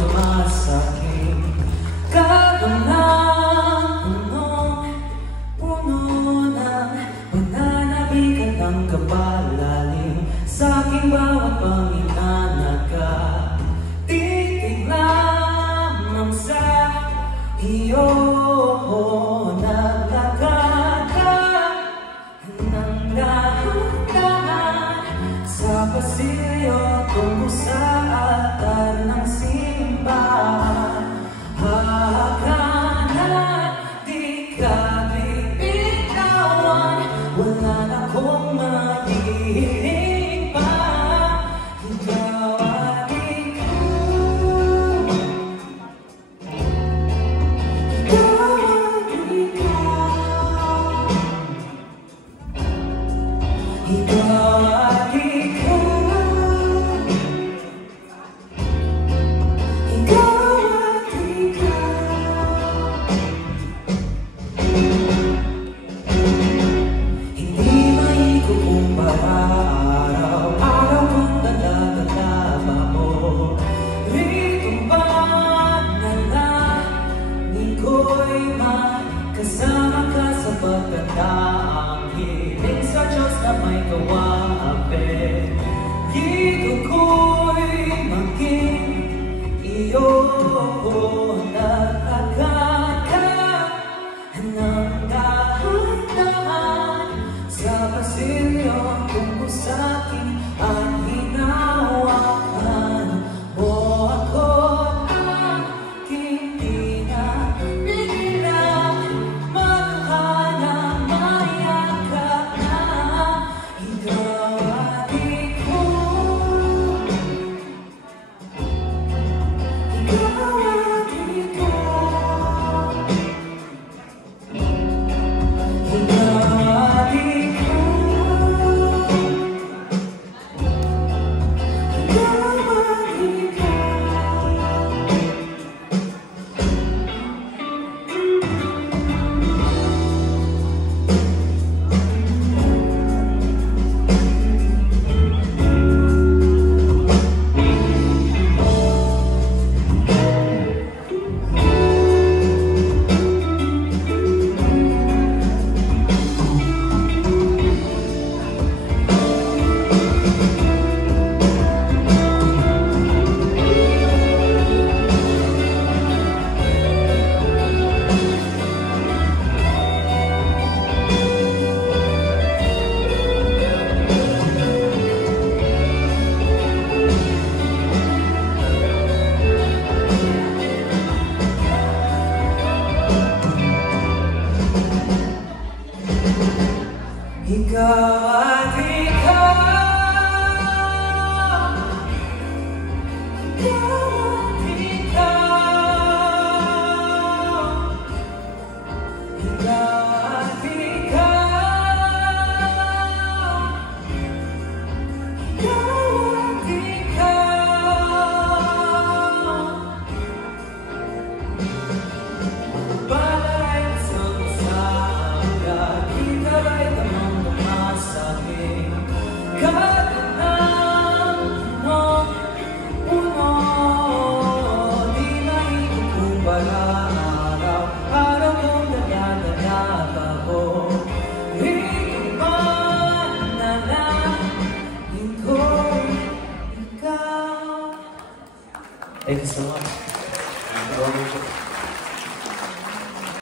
sumasakit. Kabanang puno ng pananabikan ng kapalalim sa aking bawat panginanaka. Titig lamang sa iyo naglakad ka ng dahan-dahan sa pasilyo tungo sa altar ng simbahan. Hahagana, di ka bibitawan, wala na akong maghihiling pa. Ikaw at ikaw, ikaw at ikaw, ikaw at ikaw. Kasama ka sa pagkataang hiling sa Diyos na may kawape. Dito ko'y maging iyo. Naglakad ka ng dahan-dahan sa pasilyo tungo sa'kin at hinawakan mo ako. Ikaw at ikaw, ikaw at ikaw, ikaw at ikaw, ikaw at ikaw. Balay sa usaga, ikaw ay Thank you so much.